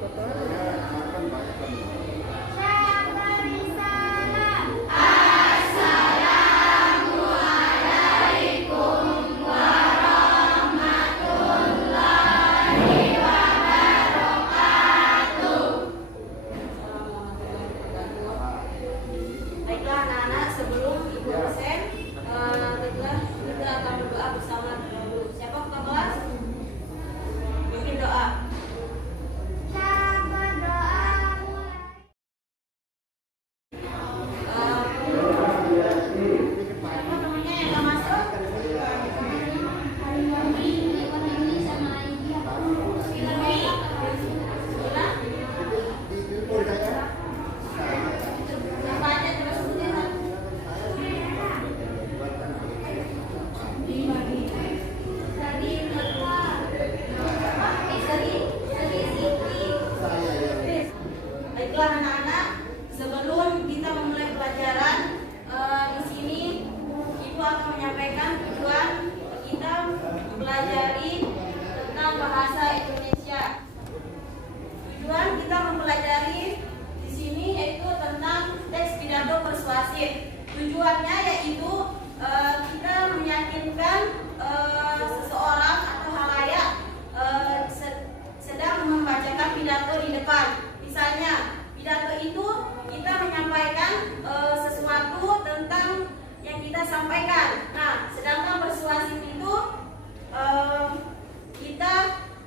foto-foto. Baiklah anak-anak, sebelum Ibu absen, kita akan berdoa bersama dulu. Siapa ketua kelas? Bikin doa. Siapa namanya yang nggak masuk? Siapa aja coba sebutin. Baiklah anak-anak, sebelum kita memulai pelajaran di sini, Ibu akan menyampaikan tujuan kita mempelajari tentang bahasa Indonesia. Tujuan kita mempelajari di sini yaitu tentang teks pidato persuasif. Tujuannya yaitu kita meyakinkan seseorang atau halayak sedang membacakan pidato di depan. Misalnya, pidato itu kita menyampaikan sesuatu tentang yang kita sampaikan. Nah, sedangkan persuasif itu kita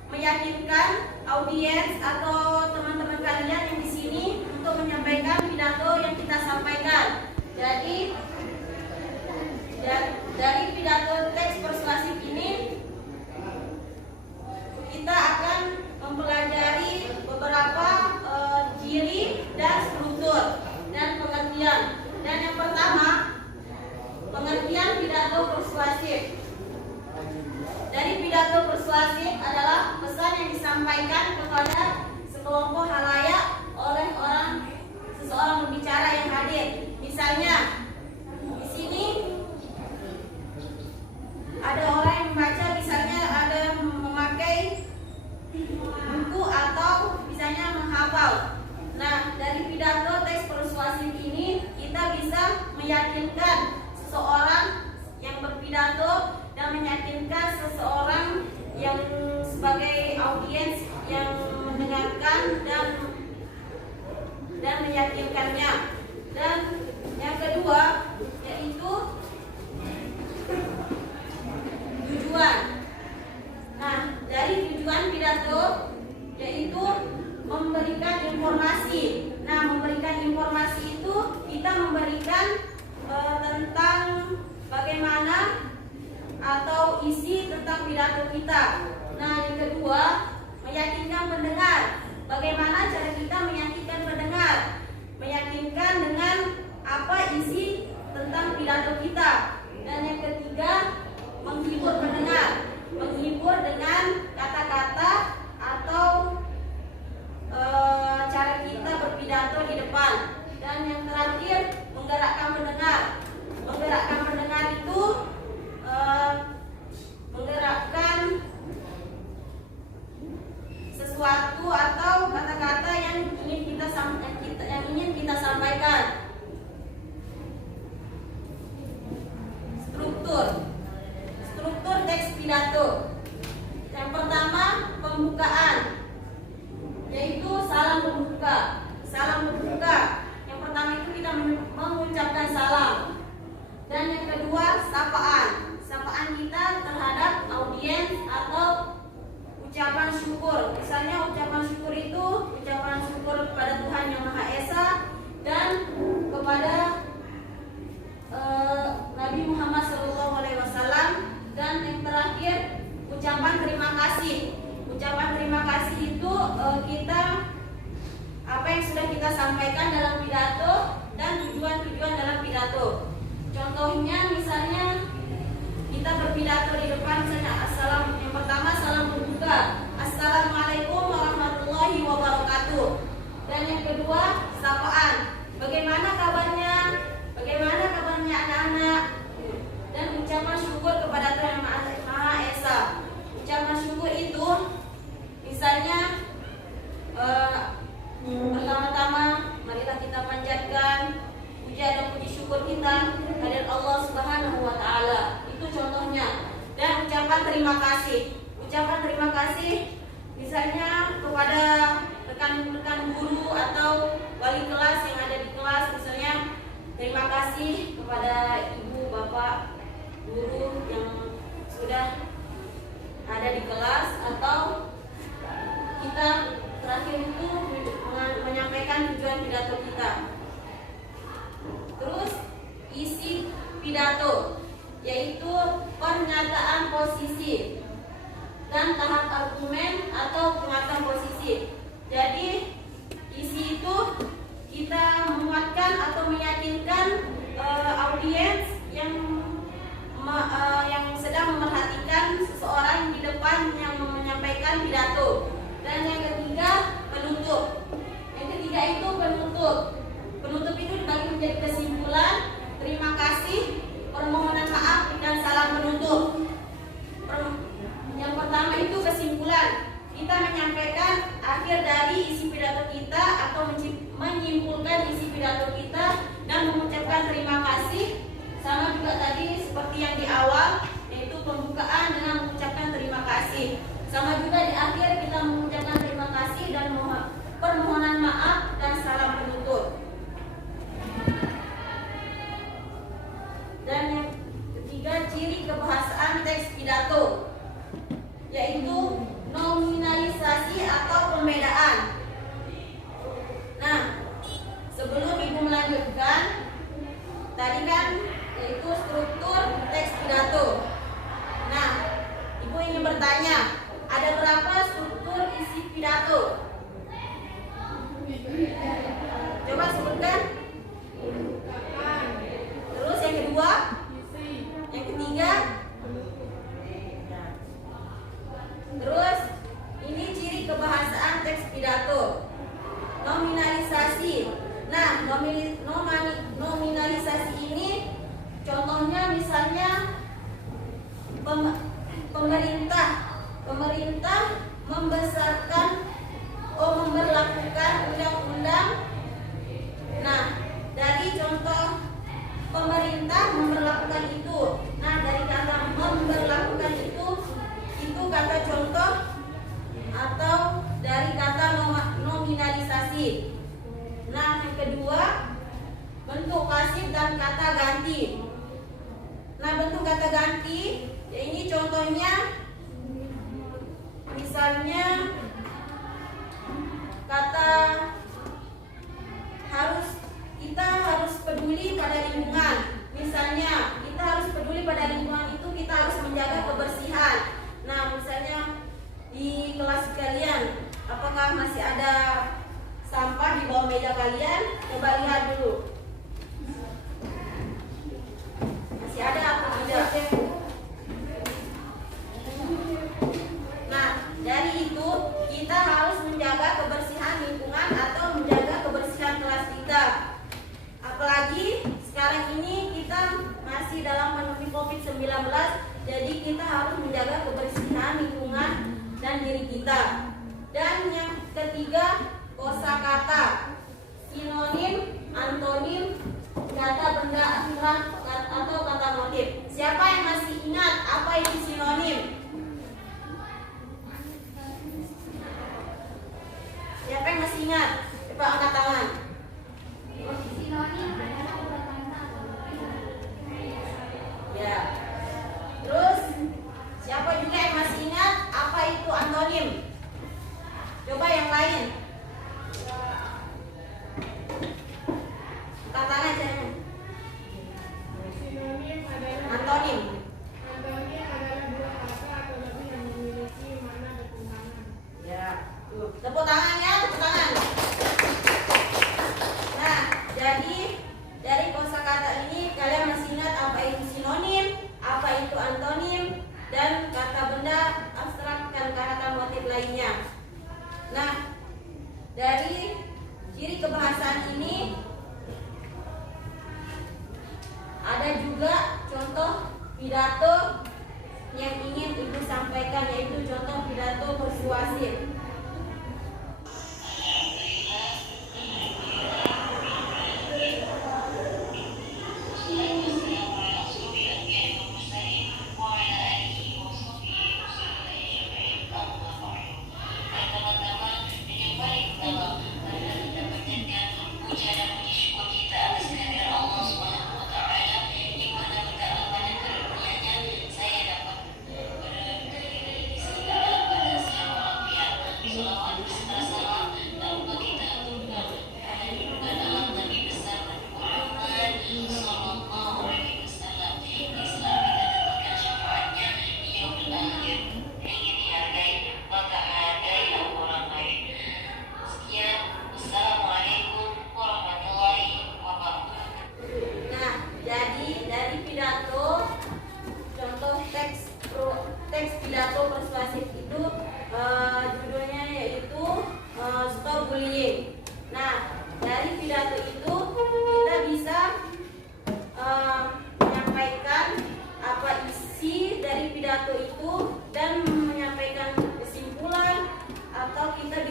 meyakinkan audiens atau teman-teman kalian yang di sini untuk menyampaikan pidato yang kita sampaikan. Jadi dari pidato teks persuasif ini kita akan mempelajari beberapa ciri dan struktur dan pengertian. Dan yang pertama, pengertian pidato persuasif. Dari pidato persuasif adalah pesan yang disampaikan kepada sekelompok halayak oleh seseorang pembicara yang hadir. Misalnya, di sini ada orang yang membaca, misalnya ada memakai buku atau misalnya menghafal. Nah, dari pidato teks persuasif ini kita bisa meyakinkan seseorang yang berpidato dan meyakinkan seseorang yang sebagai audiens yang mendengarkan dan meyakinkannya. Dan yang kedua yaitu tujuan. Nah, dari tujuan pidato yaitu memberikan informasi. Nah, memberikan informasi itu kita memberikan tentang bagaimana atau isi tentang pidato kita. Nah, yang kedua, meyakinkan pendengar. Bagaimana cara kita meyakinkan pendengar? Meyakinkan dengan apa isi tentang pidato kita. Dan yang ketiga, menghibur pendengar. Menghibur dengan kata-kata atau cara kita berpidato di depan. Dan yang terakhir, menggerakkan pendengar. Menggerakkan pendengar itu menggerakkan sesuatu atau kata-kata yang ingin kita sampaikan. Struktur teks pidato. Yang pertama, pembukaan, yaitu salam pembuka. Salam pembuka. Yang pertama itu kita mengucapkan salam. Dan yang kedua, sapaan. Sapaan kita terhadap audiens atau ucapan syukur. Misalnya ucapan syukur itu ucapan syukur kepada Tuhan Yang Maha Esa dan kepada Nabi Muhammad SAW. Dan yang terakhir, ucapan terima kasih. Ucapan terima kasih itu kita apa yang sudah kita sampaikan dalam pidato dan tujuan-tujuan dalam pidato. Contohnya misalnya kita berpidato di depan, misalnya yang pertama salam pembuka, Assalamualaikum warahmatullahi wabarakatuh. Dan yang kedua, sapaan. Bagaimana kabarnya? Bagaimana kabarnya anak-anak? Dan ucapan syukur kepada Tuhan Yang Maha Esa. Ucapan syukur itu misalnya ucapan terima kasih. Ucapan terima kasih misalnya kepada rekan-rekan guru atau wali kelas yang ada di kelas, misalnya terima kasih kepada ibu, bapak, guru yang sudah ada di kelas, atau kita terakhir itu menyampaikan tujuan pidato kita. Terus isi pidato yaitu pernyataan posisi dan tahap argumen atau penguatan posisi. Jadi isi itu kita menguatkan atau meyakinkan audiens yang sedang memerhatikan seseorang di depan yang menyampaikan pidato. Dan yang ketiga penutup. Yang ketiga itu penutup. Penutup itu dibagi menjadi kesimpulan, terima kasih, permohonan maaf, dan salam penutup. Yang pertama itu kesimpulan. Kita menyampaikan akhir dari isi pidato kita atau menyimpulkan isi pidato kita dan mengucapkan terima kasih. Sama juga tadi seperti yang di awal, yaitu pembukaan dengan mengucapkan terima kasih. Sama juga di akhir kita mengucapkan terima kasih dan permohonan maaf dan salam penutup. Dan yang ketiga, ciri kebahasaan teks pidato, yaitu nominalisasi atau pembedaan. Nah, sebelum Ibu melanjutkan, tadi kan yaitu struktur teks pidato. Nah, Ibu ingin bertanya, ada berapa struktur isi pidato? Coba sebutkan. Terus yang kedua, yang ketiga, terus ini ciri kebahasaan teks pidato. Nominalisasi. Nah, nominalisasi ini contohnya misalnya pemerintah membesarkan memberlakukan undang-undang. Nah, dari contoh pemerintah memberlakukan itu. Nah, dari kata memberlakukan itu kata contoh atau dari kata nominalisasi. Nah, yang kedua, bentuk pasif dan kata ganti. Nah, bentuk kata ganti, ya ini contohnya misalnya kata kita harus peduli pada lingkungan. Misalnya kita harus peduli pada lingkungan itu kita harus menjaga kebersihan. Nah, misalnya di kelas kalian, apakah masih ada sampah di bawah meja kalian? Coba lihat dulu. Masih ada atau tidak? Nah, dari itu kita harus menjaga kebersihan lingkungan atau menjaga kebersihan kelas kita. Apalagi sekarang ini kita masih dalam pandemi COVID-19, jadi kita harus menjaga kebersihan lingkungan dan diri kita. Dan yang ketiga, kosakata, sinonim, antonim, kata benda akhiran atau kata motif. Siapa yang masih ingat apa itu sinonim? Siapa yang masih ingat? Coba angkat tangan. Sinonim adalah ya. Terus siapa juga yang masih ingat apa itu antonim? Coba yang lain. Angkat tangan jangan. Antonim. Antonim adalah dua kata atau lebih yang memiliki makna bertentangan. Ya. Tepuk tangan ya, tepuk tangan. Nah, jadi dari kosakata ini kalian masih ingat apa itu sinonim, apa itu antonim, dan kata benda abstrak dan kata motif lainnya. Nah, dari ciri kebahasaan ini ada juga contoh pidato yang ingin Ibu sampaikan, yaitu contoh pidato persuasif.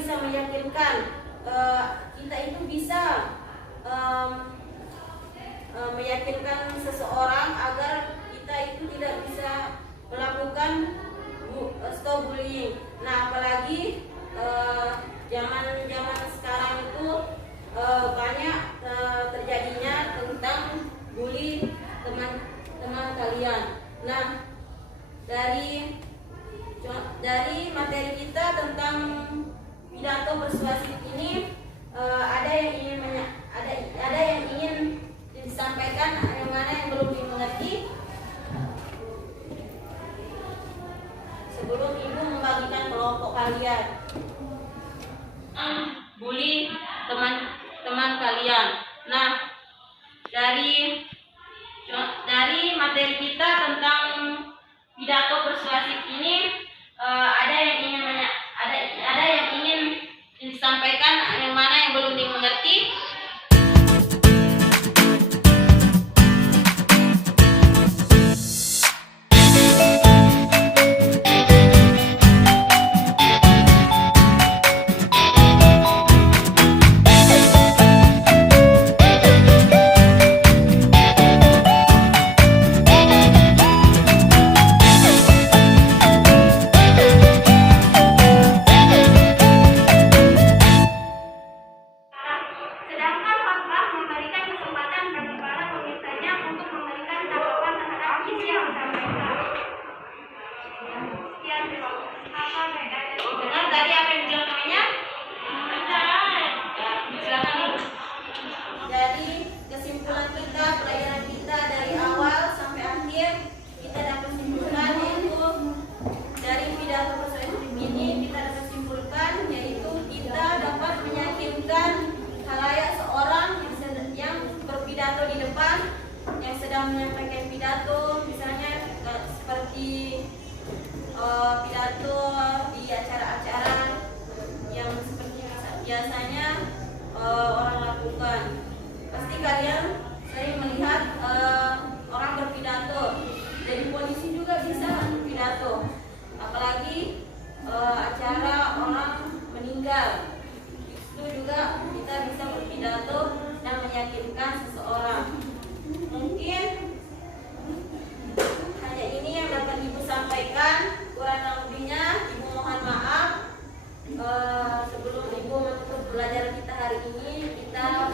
bisa meyakinkan, kita itu bisa meyakinkan seseorang agar kita itu tidak bisa melakukan stop bullying. Nah, apalagi zaman sekarang itu banyak terjadinya tentang bully teman-teman kalian. Nah, dari materi kita tentang pidato persuasif ini, ada yang ingin disampaikan, yang mana yang belum dimengerti sebelum ibu membagikan kelompok kalian. Bully teman-teman kalian. Nah, dari materi kita tentang pidato persuasif ini, ada yang ingin disampaikan, yang mana yang belum dimengerti. Sedangkan khotbah memberikan kesempatan bagi para pemimpinnya untuk memberikan tanggapan terhadap isi yang disampaikan. Sekian, apa bedanya? Dengar tadi apa yang dibilang namanya? Silakan Ibu. Jadi kesimpulan kita, pelajaran kita dari awal sampai akhir, kita dapat simpulkan yaitu dari pidato persuasif ini kita dapat simpulkan yaitu kita dapat meyakinkan khalayak seorang yang berpidato di depan, yang sedang menyampaikan pidato, misalnya seperti pidato di acara-acara yang seperti biasanya orang lakukan. Pasti kalian sering melihat orang berpidato. Jadi polisi juga bisa berpidato, apalagi acara orang meninggal. Itu juga kita bisa berpidato dan meyakinkan seseorang. Mungkin hanya ini yang dapat Ibu sampaikan. Kurang lebihnya Ibu mohon maaf. Sebelum Ibu menutup pelajaran kita hari ini, kita